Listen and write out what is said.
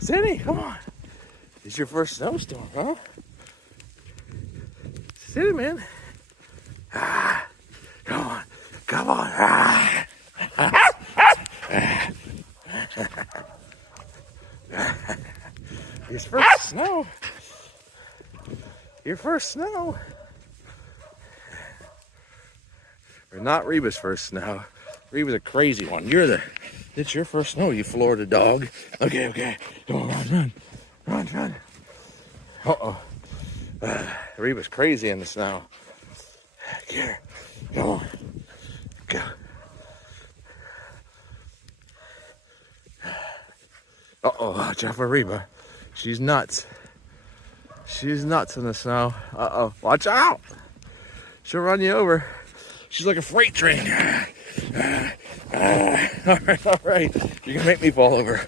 Cindy, come on. It's your first snowstorm, huh? Cindy, man. Ah, come on. Come on. Ah. His first snow. Your first snow. Or not Reba's first snow. Reba's a crazy one. It's your first snow, you Florida dog. Okay. Come on, run. Uh-oh. Reba's crazy in the snow. Here, come on. Go. Uh-oh, watch out for Reba. She's nuts. She's nuts in the snow. Uh-oh, watch out. She'll run you over. She's like a freight train. All right. You're gonna make me fall over.